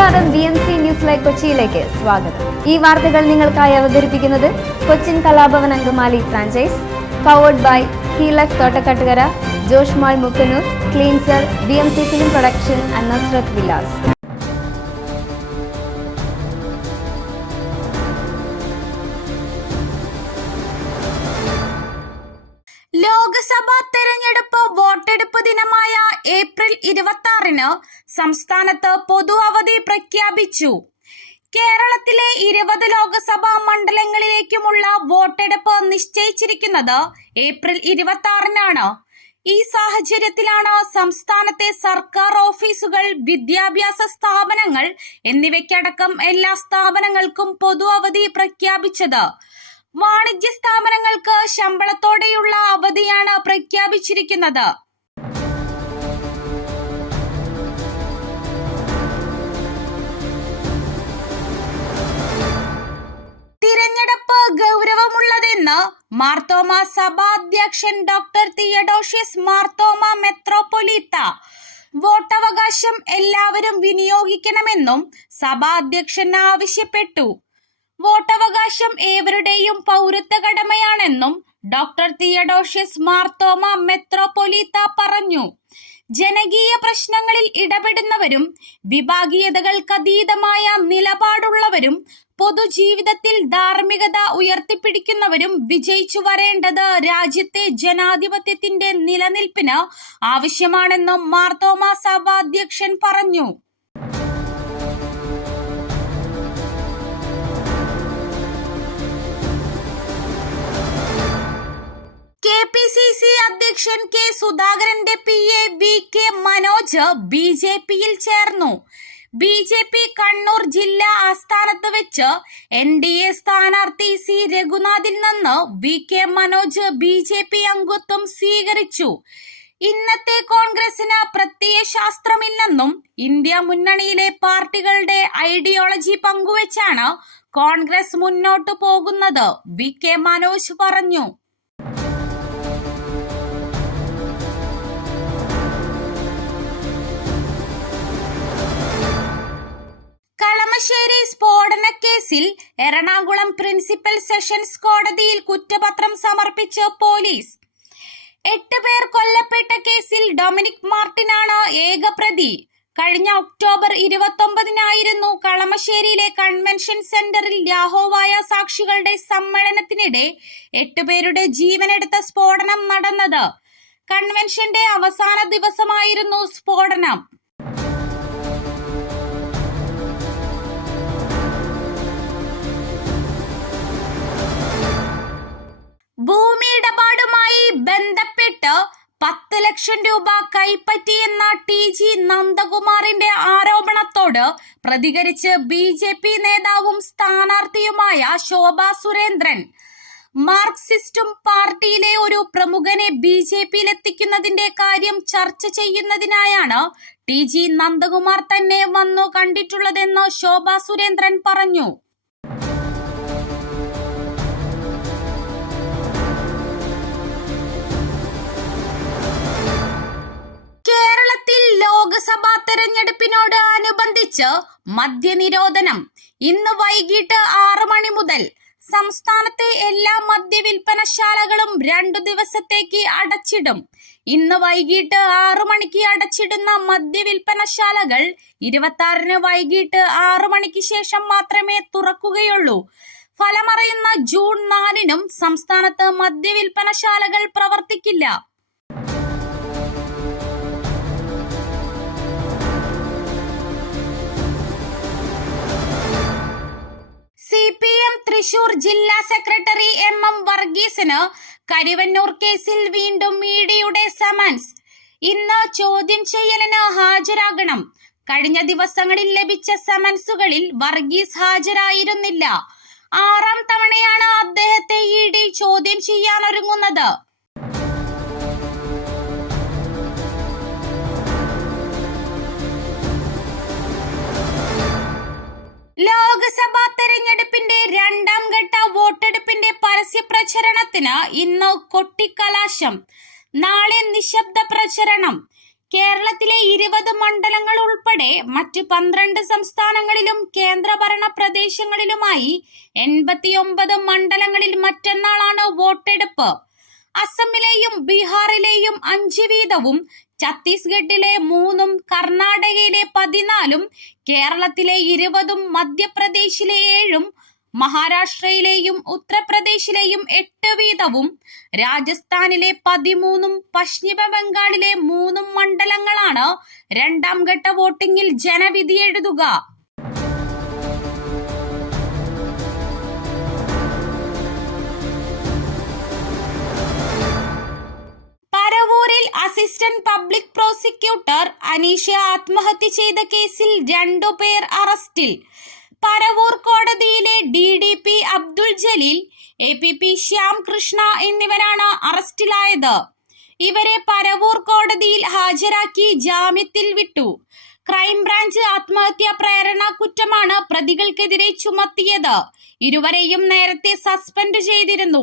നമസ്കാരം B M C news live കൊച്ചിയിലേക്ക് സ്വാഗതം. ഈ വാർത്തകൾ നിങ്ങൾക്കായി അവതരിപ്പിക്കുന്നത് Cochin Kalabhavan Angamaly franchise powered by ഹീലക് Thottakattukara Josh mall Mukkanoor cleanser B M C film production and Vilas Lok Sabha തെരഞ്ഞെടുപ്പ് വോട്ടെടുപ്പ് ദിനമായ ഏപ്രിൽ ഇരുപത്തി ആറിന് സംസ്ഥാനത്ത് പൊതു അവധി പ്രഖ്യാപിച്ചു. കേരളത്തിലെ ഇരുപത് ലോക്സഭാ മണ്ഡലങ്ങളിലേക്കുമുള്ള വോട്ടെടുപ്പ് നിശ്ചയിച്ചിരിക്കുന്നത് ഏപ്രിൽ ഇരുപത്തി ആറിനാണ് ഈ സാഹചര്യത്തിലാണ് സംസ്ഥാനത്തെ സർക്കാർ ഓഫീസുകൾ വിദ്യാഭ്യാസ സ്ഥാപനങ്ങൾ എന്നിവയ്ക്കടക്കം എല്ലാ സ്ഥാപനങ്ങൾക്കും പൊതു അവധി പ്രഖ്യാപിച്ചത്. വാണിജ്യ സ്ഥാപനങ്ങൾക്ക് ശമ്പളത്തോടെയുള്ള അവധിയാണ് പ്രഖ്യാപിച്ചിരിക്കുന്നത്. സഭാധ്യക്ഷൻ ഡോക്ടർ തിയഡോഷ്യസ് മാർത്തോമ മെത്രോപൊലീത്ത വോട്ടവകാശം എല്ലാവരും വിനിയോഗിക്കണമെന്നും സഭാധ്യക്ഷൻ ആവശ്യപ്പെട്ടു. വോട്ടവകാശം ഏവരുടെയും പൗരത്വ കടമയാണെന്നും ഡോക്ടർ തിയഡോഷ്യസ് മാർത്തോമ മെത്രോപൊലീത്ത പറഞ്ഞു. ജനകീയ പ്രശ്നങ്ങളിൽ ഇടപെടുന്നവരും വിഭാഗീയതകൾക്കതീതമായ നിലപാടുള്ളവരും പൊതുജീവിതത്തിൽ ധാർമ്മികത ഉയർത്തിപ്പിടിക്കുന്നവരും വിജയിച്ചു വരേണ്ടത് രാജ്യത്തെ ജനാധിപത്യത്തിന്റെ നിലനിൽപ്പിന് ആവശ്യമാണെന്നും മാർത്തോമ സഭാധ്യക്ഷൻ പറഞ്ഞു. അധ്യക്ഷൻ കെ സുധാകരന്റെ P A V K Manoj B J പിയിൽ ചേർന്നു. ബി ജെ പി കണ്ണൂർ ജില്ലാ ആസ്ഥാനത്ത് വെച്ച് എൻ ഡി എ സ്ഥാനാർത്ഥി സി രഘുനാഥിൽ നിന്ന് V K Manoj B J P അംഗത്വം സ്വീകരിച്ചു. ഇന്നത്തെ കോൺഗ്രസിന് പ്രത്യയ ശാസ്ത്രമില്ലെന്നും ഇന്ത്യ മുന്നണിയിലെ പാർട്ടികളുടെ ഐഡിയോളജി പങ്കുവെച്ചാണ് കോൺഗ്രസ് മുന്നോട്ടു പോകുന്നത് വി കെ മനോജ് പറഞ്ഞു. എറണാകുളം പ്രിൻസിപ്പൽ സെഷൻസ് കോടതിയിൽ കുറ്റപത്രം സമർപ്പിച്ച് പോലീസ്. എട്ട് പേർ കൊല്ലപ്പെട്ട കേസിൽ ഡൊമിനിക് മാർട്ടിനാണ് ഏക പ്രതി. കഴിഞ്ഞ ഒക്ടോബർ ഇരുപത്തൊമ്പതിനായിരുന്നു കളമശ്ശേരിയിലെ കൺവെൻഷൻ സെന്ററിൽ യാഹോവായ സാക്ഷികളുടെ സമ്മേളനത്തിനിടെ എട്ടുപേരുടെ ജീവനെടുത്ത സ്ഫോടനം നടന്നത്. കൺവെൻഷന്റെ അവസാന ദിവസമായിരുന്നു സ്ഫോടനം. ഇടപാടുമായി ബന്ധപ്പെട്ട് പത്ത് ലക്ഷം രൂപ കൈപ്പറ്റിയെന്ന ടി ജി നന്ദകുമാറിന്റെ ആരോപണത്തോട് പ്രതികരിച്ച് ബി ജെ പി നേതാവും സ്ഥാനാർത്ഥിയുമായ ശോഭ സുരേന്ദ്രൻ. മാർക്സിസ്റ്റും പാർട്ടിയിലെ ഒരു പ്രമുഖനെ ബി ജെ പിയിലെത്തിക്കുന്നതിന്റെ കാര്യം ചർച്ച ചെയ്യുന്നതിനായാണ് ടി ജി നന്ദകുമാർ തന്നെ വന്നു കണ്ടിട്ടുള്ളതെന്ന് ശോഭ സുരേന്ദ്രൻ പറഞ്ഞു. ലോക്സഭാ തെരഞ്ഞെടുപ്പിനോട് അനുബന്ധിച്ച് മദ്യനിരോധനം. ഇന്ന് വൈകിട്ട് ആറ് മണി മുതൽ സംസ്ഥാനത്തെ എല്ലാ മദ്യവിൽപ്പനശാലകളും രണ്ടു ദിവസത്തേക്ക് അടച്ചിടും. ഇന്ന് വൈകിട്ട് ആറു മണിക്ക് അടച്ചിടുന്ന മദ്യവിൽപ്പനശാലകൾ ഇരുപത്തി ആറിന് വൈകിട്ട് ആറു മണിക്ക് ശേഷം മാത്രമേ തുറക്കുകയുള്ളൂ. ഫലമറിയുന്ന ജൂൺ നാലിനും സംസ്ഥാനത്ത് മദ്യവിൽപ്പനശാലകൾ പ്രവർത്തിക്കില്ല. കരുവന്നൂർ കേസിൽ വീണ്ടും ഇഡിയുടെ സമൻസ്. ഇന്ന് ചോദ്യം ചെയ്യലിന് ഹാജരാകണം. കഴിഞ്ഞ ദിവസങ്ങളിൽ ലഭിച്ച സമൻസുകളിൽ വർഗീസ് ഹാജരായിരുന്നില്ല. ആറാം തവണയാണ് അദ്ദേഹത്തെ ഇഡി ഡി ചോദ്യം ചെയ്യാനൊരുങ്ങുന്നത്. ലോക്സഭാ തെരഞ്ഞെടുപ്പിന്റെ രണ്ടാം ഘട്ട വോട്ടെടുപ്പിന്റെ പരസ്യ പ്രചരണത്തിന് ഇന്ന് കൊട്ടിക്കലാശം. നാളെ നിശബ്ദ പ്രചരണം കേരളത്തിലെ ഇരുപത് മണ്ഡലങ്ങൾ ഉൾപ്പെടെ മറ്റ് പന്ത്രണ്ട് സംസ്ഥാനങ്ങളിലും കേന്ദ്രഭരണ പ്രദേശങ്ങളിലുമായി എൺപത്തിയൊമ്പത് മണ്ഡലങ്ങളിൽ മറ്റന്നാളാണ് വോട്ടെടുപ്പ്. അസമിലെയും ബീഹാറിലെയും അഞ്ച് വീതവും ഛത്തീസ്ഗഡിലെ മൂന്നും കർണാടകയിലെ പതിനാലും കേരളത്തിലെ ഇരുപതും മധ്യപ്രദേശിലെ ഏഴും മഹാരാഷ്ട്രയിലെയും ഉത്തർപ്രദേശിലെയും എട്ട് വീതവും രാജസ്ഥാനിലെ പതിമൂന്നും പശ്ചിമ ബംഗാളിലെ മൂന്നും മണ്ഡലങ്ങളാണ് രണ്ടാം ഘട്ട വോട്ടിംഗിൽ ജനവിധി എഴുതുക. പരവൂരിൽ അസിസ്റ്റന്റ് പബ്ലിക് പ്രോസിക്യൂട്ടർ അനീഷ ആത്മഹത്യ ചെയ്ത കേസിൽ രണ്ടുപേർ അറസ്റ്റിൽ. പരവൂർ കോടതിയിലെ D D P Abdul Jaleel A P P Shyam Krishna എന്നിവരാണ് അറസ്റ്റിലായത്. ഇവരെ പരവൂർ കോടതിയിൽ ഹാജരാക്കി ജാമ്യത്തിൽ വിട്ടു. ക്രൈംബ്രാഞ്ച് ആത്മഹത്യാ പ്രേരണ കുറ്റമാണ് പ്രതികൾക്കെതിരെ ചുമത്തിയത്. ഇരുവരെയും നേരത്തെ സസ്പെൻഡ് ചെയ്തിരുന്നു.